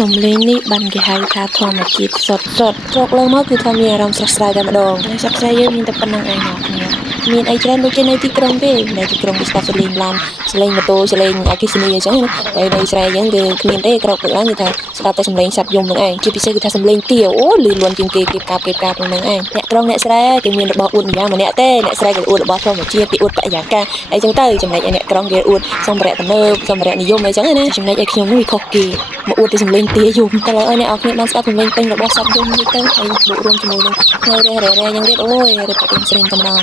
សំឡេងនេះបានគេហៅថាធម្មជាតិសុទ្ធគ្របឡើងមកគឺថាមានអារម្មណ៍ស្រស់ស្រាយតែម្ដងហើយសប្តាហ៍យើងមានតែប៉ុណ្្នឹងឯងបងប្អូនមានអីច្រើនដូចជានៅទីក្រុងទេនៅទីក្រុងគេស្ដាប់សលេងឡានសលេងម៉ូតូសលេងអគ្គិសនីអញ្ចឹងណាតែនៅស្រែអញ្ចឹងគឺគ្មានទេក្រោកឡើងគឺថាស្ដាប់តែសំឡេងសត្វយំនឹងឯងជាពិសេសគឺថាសំឡេងទាអូលឺលន់ជាងគេកាបនឹងឯងអ្នកក្រុងអ្នកស្រែគេមានរបស់អួតម្យ៉ាងម្នាក់ទេអ្នកស្រែគេអួតរបស់ធម្មជាតិគេអួតបរិយាកាសអីចឹងទៅចំណែកឯអ្នកក្រុងគេអួតសម្ភារៈទំនើបសម្ភារៈនិយមអីចឹងណាចំណែកឯខ្ញុំនោះវាខុសគេមកអួតតែសំឡេងទាយំតែឲ្យអ្នកអរគ្នាបានស្ដាប់សំឡេងពេញរបស់សត្វយំនេះទៅហើយបូករួមជាមួយនឹងថ្ងៃរ៉េយ៉ាងទៀតអូយរត់តែស្រីតែម្ដង